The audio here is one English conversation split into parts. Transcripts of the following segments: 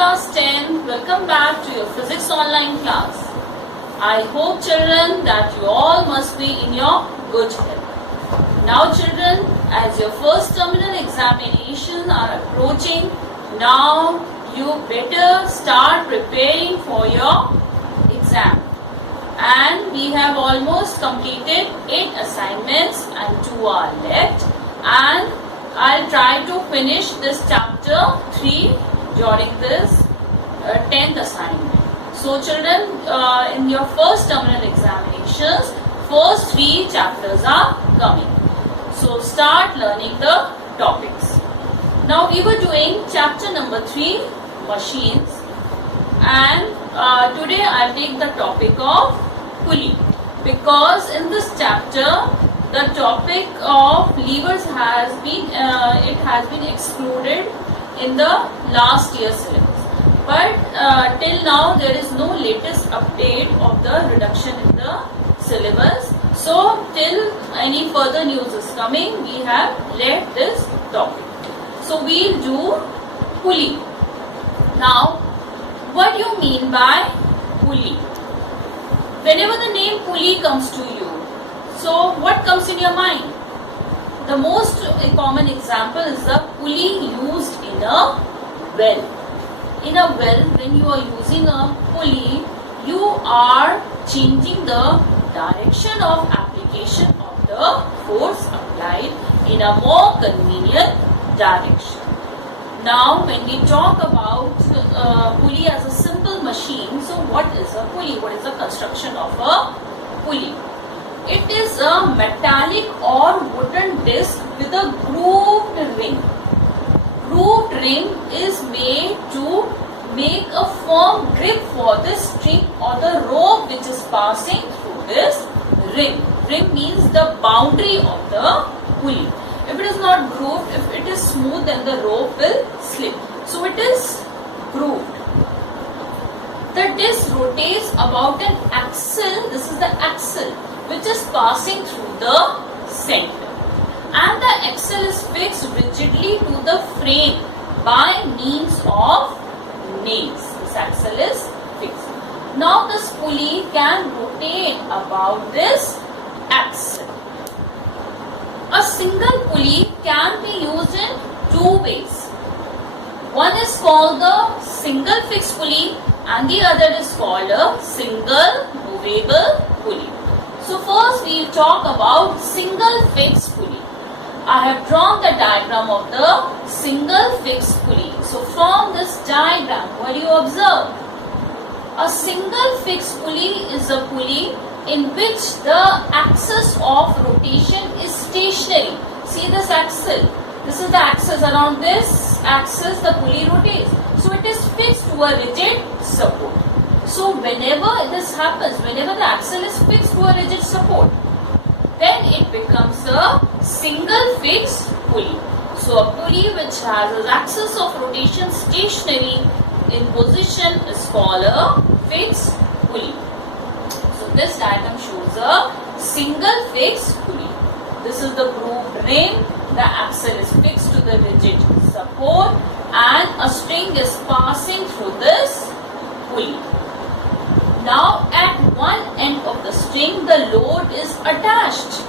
class 10. Welcome back to your physics online class. I hope children that you all must be in your good health. Now children, as your first terminal examinations are approaching, now you better start preparing for your exam. And we have almost completed 8 assignments and 2 are left. And I'll try to finish this chapter 3 during this 10th assignment. So children, in your first terminal examinations, first 3 chapters are coming. So start learning the topics. Now we were doing chapter number 3, machines, and today I'll take the topic of pulley, because in this chapter the topic of levers has been excluded in the last year's syllabus. But till now there is no latest update of the reduction in the syllabus. So till any further news is coming, we have left this topic. So we'll do pulley. Now, what do you mean by pulley? Whenever the name pulley comes to you, so what comes in your mind? The most common example is the pulley used in a well. In a well, when you are using a pulley, you are changing the direction of application of the force applied in a more convenient direction. Now, when we talk about pulley as a simple machine, so what is a pulley? What is the construction of a pulley? It is a metallic or wooden disc with a grooved ring. Grooved ring is made to make a firm grip for the string or the rope which is passing through this ring. Ring means the boundary of the pulley. If it is not grooved, if it is smooth, then the rope will slip. So it is grooved. The disc rotates about an axle. This is the axle which is passing through the center. And the axle is fixed rigidly to the frame by means of nails. This axle is fixed. Now this pulley can rotate about this axle. A single pulley can be used in 2 ways. One is called the single fixed pulley and the other is called a single movable pulley. So first we will talk about single fixed pulley. I have drawn the diagram of the single fixed pulley. So from this diagram, what do you observe? A single fixed pulley is a pulley in which the axis of rotation is stationary. See this axle. This is the axis. Around this axis the pulley rotates. So it is fixed to a rigid support. So whenever this happens, whenever the axle is fixed to a rigid support, then it becomes a single fixed pulley. So a pulley which has its axis of rotation stationary in position is called a fixed pulley. So this diagram shows a single fixed pulley. This is the grooved ring. The axle is fixed to the rigid support and a string is passing through this pulley. Now at one end of the string the load is attached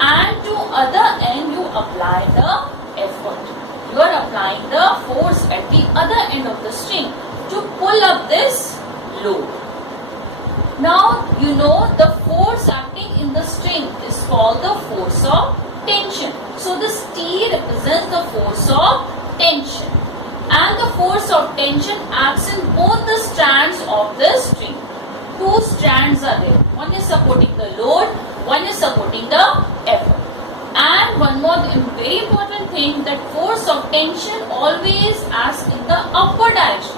and to other end you apply the effort. You are applying the force at the other end of the string to pull up this load. Now you know the force acting in the string is called the force of tension. So this T represents the force of tension and the force of tension acts in both the strands of the string. 2 strands are there. One is supporting the load, one is supporting the effort. And one more very important thing, that force of tension always acts in the upward direction,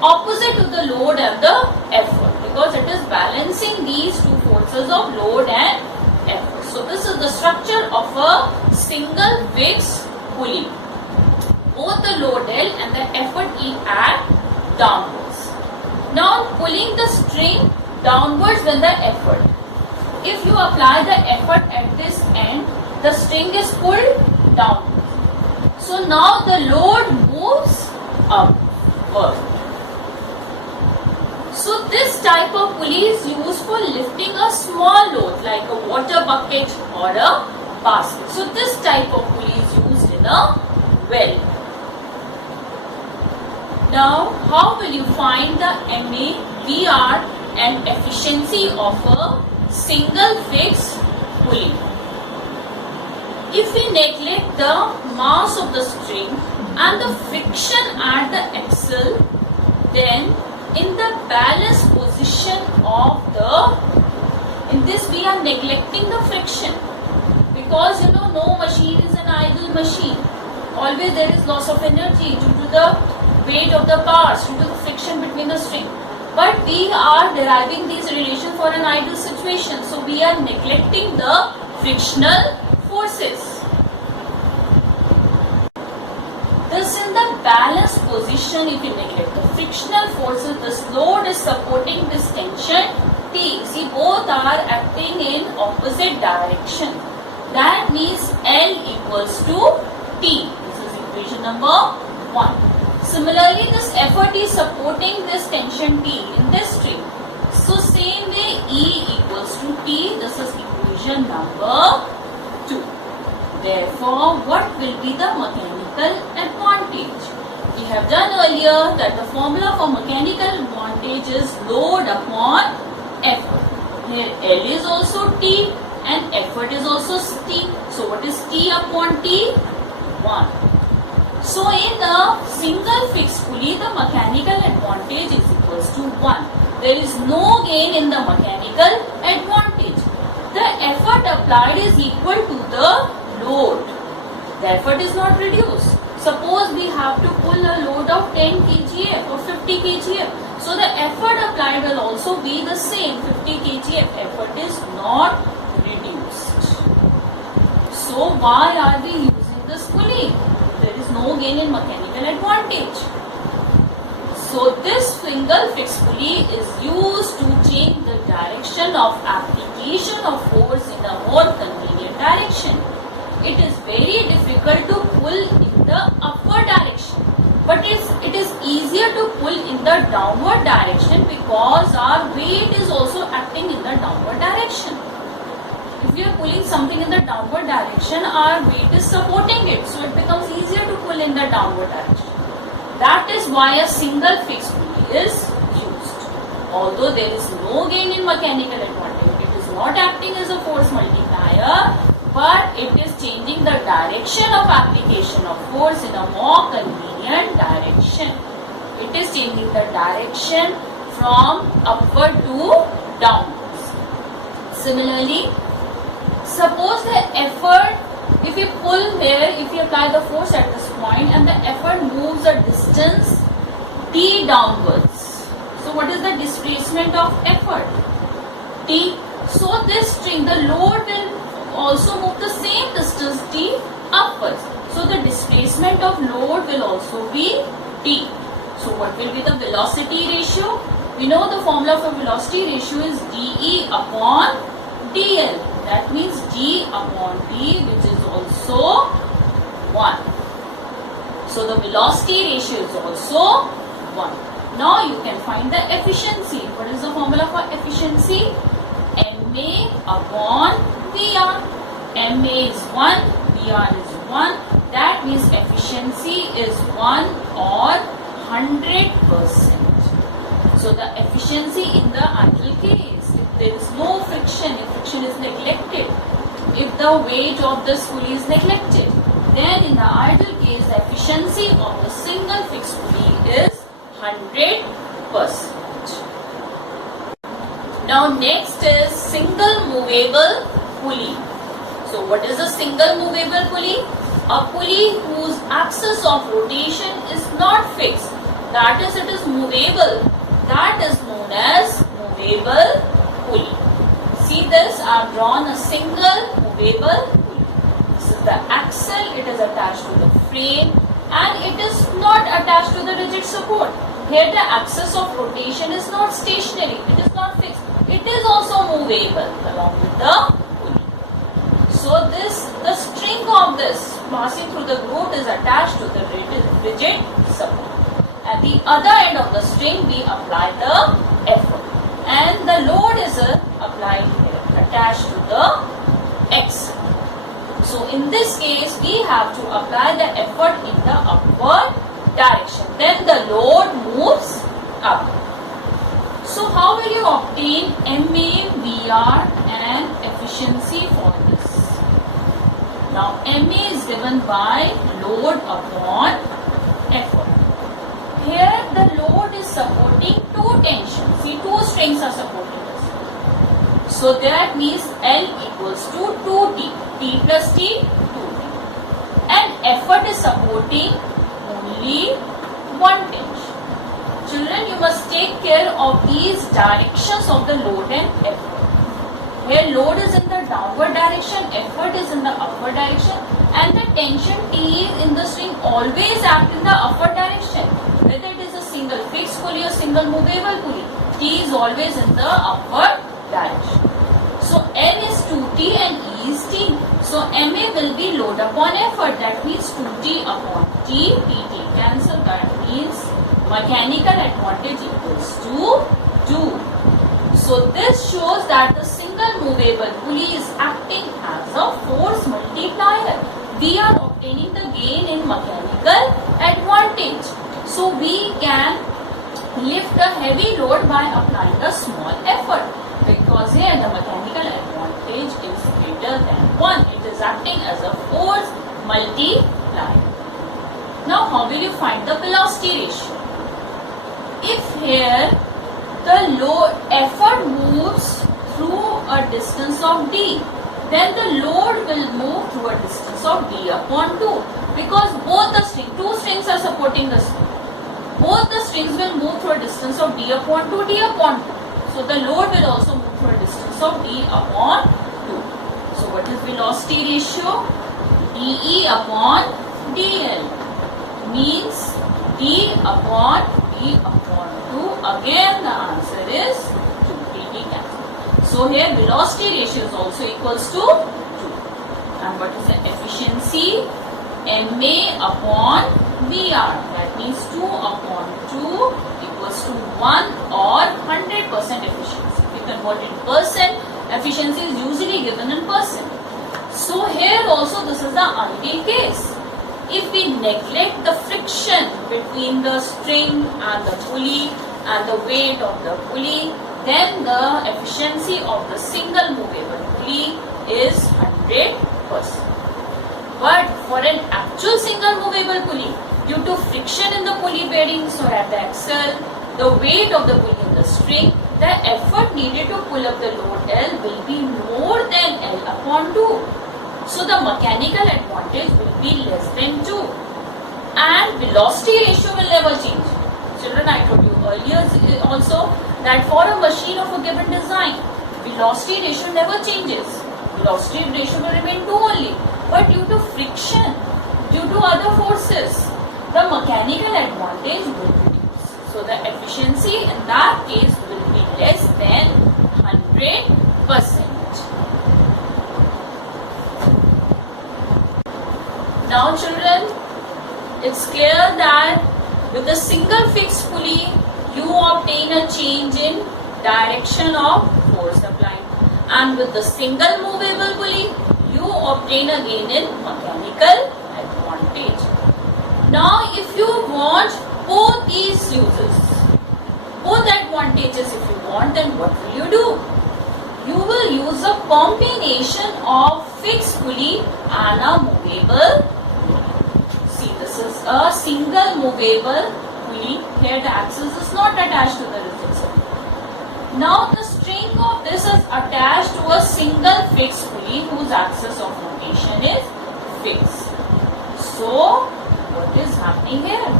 opposite to the load and the effort, because it is balancing these 2 forces of load and effort. So this is the structure of a single fixed pulley. Both the load L and the effort E act downwards. Now pulling the string downwards when the effort. If you apply the effort at this end, the string is pulled downwards. So now the load moves upward. type of pulley is used for lifting a small load like a water bucket or a basket. So this type of pulley is used in a well. Now, how will you find the MA, VR and efficiency of a single fixed pulley? If we neglect the mass of the string and the friction at the axle, then in the balance position of in this we are neglecting the friction, because no machine is an idle machine. Always there is loss of energy due to the weight of the parts, due to the friction between the string. But we are deriving these relations for an idle situation, so we are neglecting the frictional forces. Thus, in the balanced position, if you neglect the frictional forces, this load is supporting this tension T. See, both are acting in opposite direction. That means L equals to T. This is equation number 1. Similarly, this effort is supporting this tension T in this string. So, same way E equals to T. This is equation number 2. Therefore, what will be the mechanical advantage? We have done earlier that the formula for mechanical advantage is load upon effort. Here L is also T and effort is also T. So what is T upon T? 1. So in a single fixed pulley, the mechanical advantage is equals to 1. There is no gain in the mechanical advantage. The effort applied is equal to the load. The effort is not reduced. Suppose we have to pull a load of 10 kgf or 50 kgf. So the effort applied will also be the same. 50 kgf effort is not reduced. So why are we using this pulley? There is no gain in mechanical advantage. So this single fixed pulley is used to change the direction of application of force in a more convenient direction. It is very difficult to pull in the upward direction, but it is easier to pull in the downward direction because our weight is also acting in the downward direction. If we are pulling something in the downward direction, our weight is supporting it, so it becomes easier to pull in the downward direction. That is why a single fixed pulley is used. Although there is no gain in mechanical advantage, it is not acting as a force multiplier, but it is changing the direction of application of force in a more convenient direction. It is changing the direction from upward to downwards. Similarly, suppose the effort, if you pull here, if you apply the force at this point and the effort moves a distance d downwards. So what is the displacement of effort? T. So this string, the load will also move the same distance d upwards. So the displacement of load will also be d. So what will be the velocity ratio? We know the formula for velocity ratio is dE upon dl. That means g upon d, which is also 1. So the velocity ratio is also 1. Now you can find the efficiency. What is the formula for efficiency? MA upon VR. MA is 1, VR is 1. That means efficiency is 1 or 100%. So the efficiency in the idle case, if there is no friction, if friction is neglected, if the weight of this pulley is neglected, then in the idle case, the efficiency of the single fixed pulley is 100%. Now next is single movable pulley. So what is a single movable pulley? A pulley whose axis of rotation is not fixed. That is, it is movable. That is known as movable pulley. See this, I have drawn a single movable pulley. This is the axle, it is attached to the frame and it is not attached to the rigid support. Here the axis of rotation is not stationary, it is not fixed. It is also movable along with the pulley. So the string of this passing through the groove is attached to the rigid support. At the other end of the string we apply the effort. and the load is applied here, attached to the X. So in this case, we have to apply the effort in the upward direction. Then the load moves up. So how will you obtain MA, VR and efficiency for this? Now MA is given by load upon effort. Here the load is supporting two tensions. See, two strings are supporting us. So that means L equals to 2T. T plus T, 2T. And effort is supporting only one tension. Children, you must take care of these directions of the load and effort. Here load is in the downward direction, effort is in the upward direction, and the tension T in the string always act in the upward direction. Whether it is a single fixed pulley or single movable pulley, T is always in the upward direction. So L is 2T and E is T. So MA will be load upon effort. That means 2T upon T. T cancel. That means mechanical advantage equals to 2. So this shows that the single movable pulley is acting as a force multiplier. We are obtaining the gain in mechanical advantage. So we can lift a heavy load by applying a small effort, because here the mechanical advantage is greater than 1. It is acting as a force multiplier. Now how will you find the velocity ratio? If here the load effort moves through a distance of d, then the load will move through a distance of d upon 2, because both the two strings are supporting the string. Both the strings will move through a distance of d upon 2, d upon 2. So the load will also move through a distance of d upon 2. So what is velocity ratio? dE upon dl means d upon d upon 2. Again the answer is 2. dt cancel. So here velocity ratio is also equals to 2. And what is the efficiency? MA upon VR. That means 2 upon 2 equals to 1 or 100% efficiency. If you convert it in percent, efficiency is usually given in percent. So here also this is the ideal case. If we neglect the friction between the string and the pulley and the weight of the pulley, then the efficiency of the single movable pulley is 100%. But for an actual single movable pulley, due to friction in the pulley bearings or at the axle, the weight of the pulley in the string, the effort needed to pull up the load L will be more than L upon 2. So the mechanical advantage will be less than 2. And velocity ratio will never change. Children, I told you earlier also that for a machine of a given design, velocity ratio never changes. Velocity ratio will remain 2 only. But due to friction, due to other forces, the mechanical advantage will reduce. So the efficiency in that case will be less than 100%. Now children, it's clear that with a single fixed pulley, you obtain a change in direction of force applied. And with the single movable pulley, you obtain a gain in mechanical advantage. Now if you want both these uses, both advantages if you want, then what will you do? You will use a combination of fixed pulley and a movable pulley. See, this is a single movable pulley. Here the axis is not attached to the resistor. Now the string of this is attached to a single fixed pulley whose axis of rotation is fixed. So what is happening here?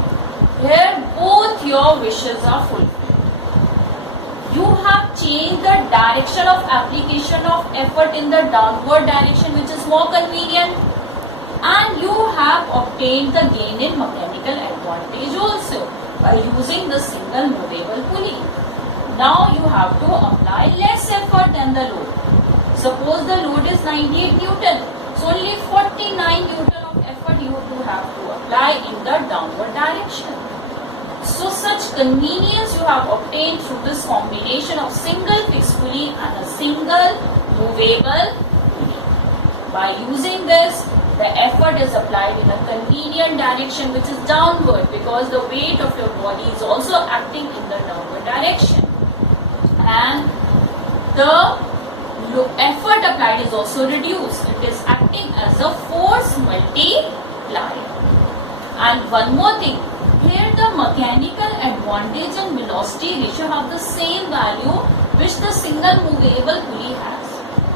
Here both your wishes are fulfilled. You have changed the direction of application of effort in the downward direction, which is more convenient, and you have obtained the gain in mechanical advantage also by using the single movable pulley. Now you have to apply less effort than the load. Suppose the load is 98 Newton. So only 49 Newton of effort you have to apply in the downward direction. So such convenience you have obtained through this combination of single fixed pulley and a single movable pulley. By using this, the effort is applied in a convenient direction, which is downward, because the weight of your body is also acting in the downward direction. And the effort applied is also reduced. It is acting as a force multiplier. And one more thing, here the mechanical advantage and velocity ratio have the same value which the single movable pulley has.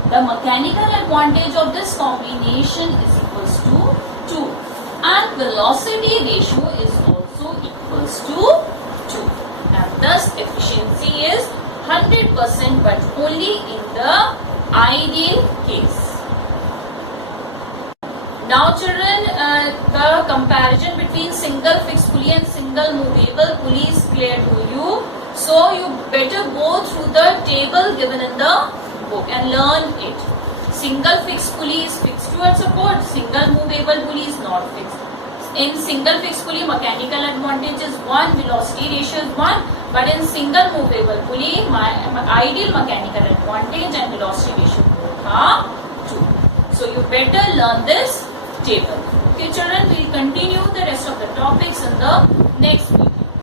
The mechanical advantage of this combination is equals to 2, and velocity ratio is also equals to 2, and thus efficiency is 100%, but only in the ideal case. Now children, the comparison between single fixed pulley and single movable pulley is clear to you. So you better go through the table given in the book and learn it. Single fixed pulley is fixed to its support. Single movable pulley is not fixed. In single fixed pulley, mechanical advantage is 1, velocity ratio is 1. But in single movable pulley, my ideal mechanical advantage and velocity ratio both are 2. So you better learn this table. Okay children, we will continue the rest of the topics in the next